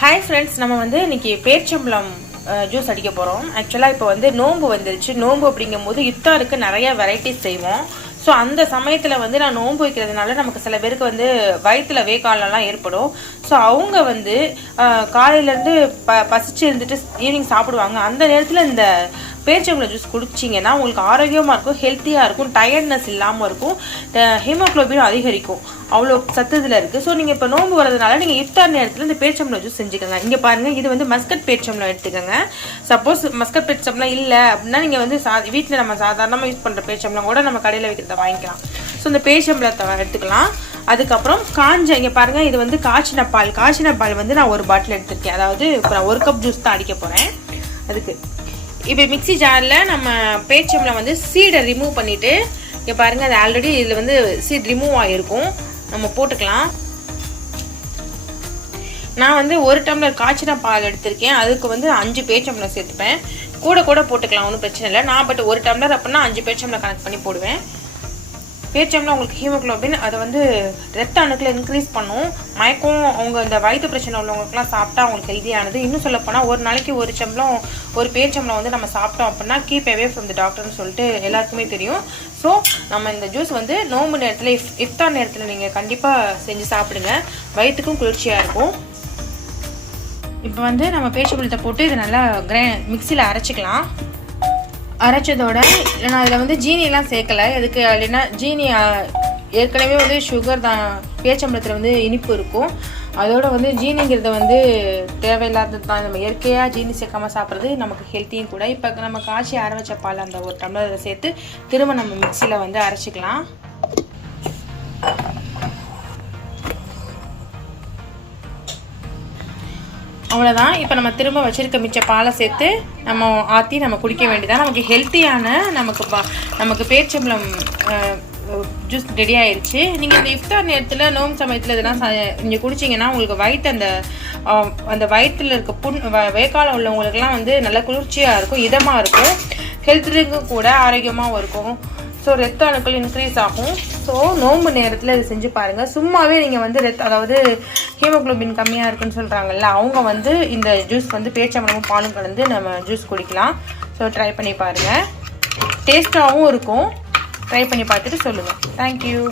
Hi friends நம்ம வந்து இன்னைக்கு பேர்ச்சம்பளம் ஜூஸ் அடிக்க போகிறோம் ஆக்சுவலாக இப்போ வந்து நோம்பு வந்துருச்சு. நோன்பு அப்படிங்கும்போது இஃப்தாருக்கு நிறைய வெரைட்டிஸ் செய்வோம். ஸோ அந்த சமயத்தில் வந்து நான் நோன்பு வைக்கிறதுனால நமக்கு சில பேருக்கு வந்து வயிற்றுல வேக்காலெல்லாம் ஏற்படும். ஸோ அவங்க வந்து காலையிலேருந்து ப பசிச்சு இருந்துட்டு ஈவினிங் சாப்பிடுவாங்க. அந்த நேரத்தில் இந்த பேரிச்சம்பழம் ஜூஸ் குடிச்சிங்கன்னா உங்களுக்கு ஆரோக்கியமாக இருக்கும் ஹெல்த்தியாக இருக்கும் டயர்ட்னஸ் இல்லாமல் இருக்கும் ஹீமோக்ளோபினும் அதிகரிக்கும். அவ்வளோ சத்து இதில் இருக்குது ஸோ நீங்கள் இப்போ நோன்பு வரதுனால நீங்கள் இஃப்தார் நேரத்தில் இந்த பேரிச்சம்பழம் ஜூஸ் செஞ்சுக்கோங்க. இங்கே பாருங்கள் இது வந்து மஸ்கட் பேரிச்சம்பழம் எடுத்துக்கோங்க. சப்போஸ் மஸ்கட் பேரிச்சம்பழம் இல்லை அப்படின்னா நீங்கள் வந்து சா வீட்டில் நம்ம சாதாரணமாக யூஸ் பண்ணுற பேரிச்சம்பழம் கூட நம்ம கடையில் வைக்கிறத வாங்கிக்கலாம். ஸோ இந்த பேரிச்சம்பழத்தை எடுத்துக்கலாம். அதுக்கப்புறம் காஞ்ச இங்கே பாருங்கள் இது வந்து காய்ச்சின பால். காய்ச்சின பால் வந்து நான் ஒரு பாட்டில் எடுத்திருக்கேன். அதாவது இப்போ நான் ஒரு கப் ஜூஸ் தான் அடிக்க போகிறேன் அதுக்கு இப்போ மிக்ஸி ஜாரில் நம்ம பேச்சம்பளம் வந்து சீடை ரிமூவ் பண்ணிவிட்டு இங்கே பாருங்கள் அது ஆல்ரெடி இதில் வந்து சீட் ரிமூவ் ஆகிருக்கும் நம்ம போட்டுக்கலாம். நான் வந்து ஒரு டம்ளர் காய்ச்சின பால் எடுத்திருக்கேன். அதுக்கு வந்து அஞ்சு பேச்சம்பளம் சேர்த்துப்பேன். கூட கூட போட்டுக்கலாம் ஒன்றும் பிரச்சனை இல்லை. நான் பட் ஒரு டம்ளர் அப்படின்னா அஞ்சு பேச்சம்பளம் கனெக்ட் பண்ணி போடுவேன். பேச்சம்ல உங்களுக்கு ஹீமோக்ளோபின் அதை வந்து ரத்த அணுக்களை இன்க்ரீஸ் பண்ணும். மயக்கம் அவங்க இந்த வயிற்று பிரச்சனை உள்ளவங்களுக்குலாம் சாப்பிட்டா அவங்களுக்கு ஹெல்தியானது இன்னும் சொல்ல போனால் ஒரு நாளைக்கு ஒரு சம்பளம் ஒரு பேச்சம்பளம் வந்து நம்ம சாப்பிட்டோம் அப்படின்னா கீப் அவே ஃப்ரம் த டாக்டர்னு சொல்லிட்டு எல்லாருக்குமே தெரியும். ஸோ நம்ம இந்த ஜூஸ் வந்து நோம்பு நேரத்தில் இஃப் இஃப்தார் நேரத்தில் நீங்கள் கண்டிப்பாக செஞ்சு சாப்பிடுங்க. வயிற்றுக்கும் குளிர்ச்சியாக இருக்கும். இப்போ வந்து நம்ம பேச்சம்பழத்தை போட்டு இதை நல்லா கிரே மிக்சியில் அரைச்சிக்கலாம். அரைச்சதோட நான் அதில் வந்து ஜீனிலாம் சேர்க்கல. எதுக்கு அப்படின்னா ஜீனி ஏற்கனவே வந்து சுகர் தான் பேச்சம்பளத்தில் வந்து இனிப்பு இருக்கும். அதோட வந்து ஜீனிங்கிறத வந்து தேவையில்லாதது தான். நம்ம இயற்கையாக ஜீனி சேர்க்காமல் சாப்பிட்றது நமக்கு ஹெல்த்தியும் கூட. இப்போ நம்ம காய்ச்சி அரை வச்ச பால் அந்த ஒரு டம்ளர் சேர்த்து திரும்ப நம்ம மிக்சியில் வந்து அரைச்சிக்கலாம். அவ்வளோதான் இப்போ நம்ம திரும்ப வச்சிருக்க மிச்ச பாலை சேர்த்து நம்ம ஆற்றி நம்ம குடிக்க வேண்டியதான் நமக்கு ஹெல்த்தியான நமக்கு நமக்கு பேச்சம்பளம் ஜூஸ் ரெடி ஆயிடுச்சு நீங்கள் இந்த இஃப்தார் நேரத்தில் நோம் சமயத்தில் இதெல்லாம் நீங்கள் குடிச்சிங்கன்னா உங்களுக்கு வயிற்று அந்த அந்த வயிற்றில் இருக்க புண் வ- வேக்காலம் உள்ளவங்களுக்குலாம் வந்து நல்ல குளிர்ச்சியாக இருக்கும் இதமாக இருக்கும். ஹெல்த்துக்கும் கூட ஆரோக்கியமாகவும் இருக்கும். ஸோ ரத்த அணுக்கள் இன்க்ரீஸ் ஆகும். ஸோ நோம்பு நேரத்தில் இதை செஞ்சு பாருங்கள் சும்மாவே நீங்கள் வந்து ரெத் அதாவது ஹீமோக்ளோபின் கம்மியாக இருக்குன்னு சொல்கிறாங்கல்ல அவங்க வந்து இந்த ஜூஸ் வந்து பேச்சம்பழமும் பாலும் கலந்து நம்ம ஜூஸ் குடிக்கலாம். ஸோ ட்ரை பண்ணி பாருங்கள் டேஸ்ட்டாகவும் இருக்கும். ட்ரை பண்ணி பார்த்துட்டு சொல்லுங்கள் தேங்க்யூ